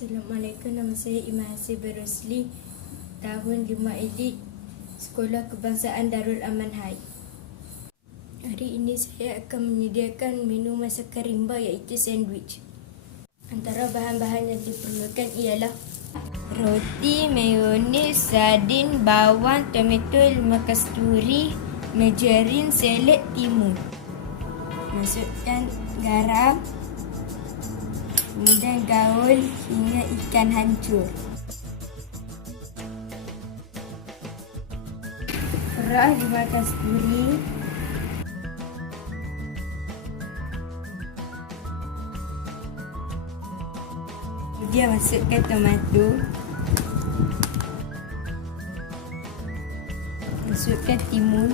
nama saya Iman Hasib Berosli Tahun 5 Edik Sekolah Kebangsaan Darul Aman Hai. Hari ini saya akan menyediakan menu masakan rimba iaitu sandwich. Antara bahan-bahan yang diperlukan ialah Roti, mayonis, sardin, bawang, tomato, lemak kasturi, margarin, salad, timun. Masukkan garam Kemudian gaul hingga ikan hancur. Kerah lima kasturi. Kemudian masukkan tomato. Masukkan timun.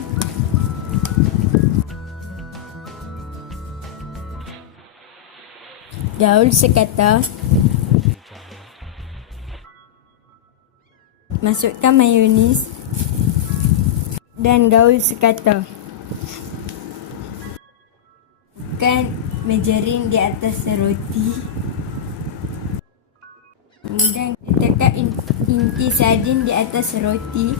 Daun sekata. Masukkan mayonis dan gaul sekata. Kan margarin di atas roti. Kemudian letakkan in- inti sardin di atas roti.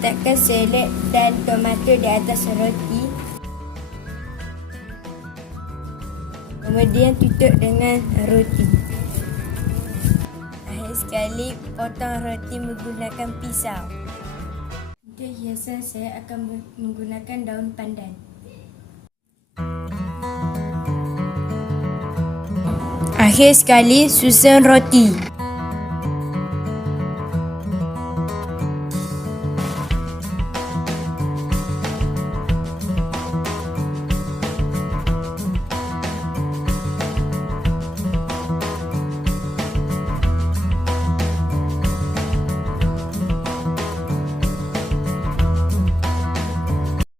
Letakkan salad dan tomato di atas roti. Kemudian tutup dengan roti. Akhir sekali potong roti menggunakan pisau. Untuk hiasan saya akan menggunakan daun pandan. Akhir sekali susun roti.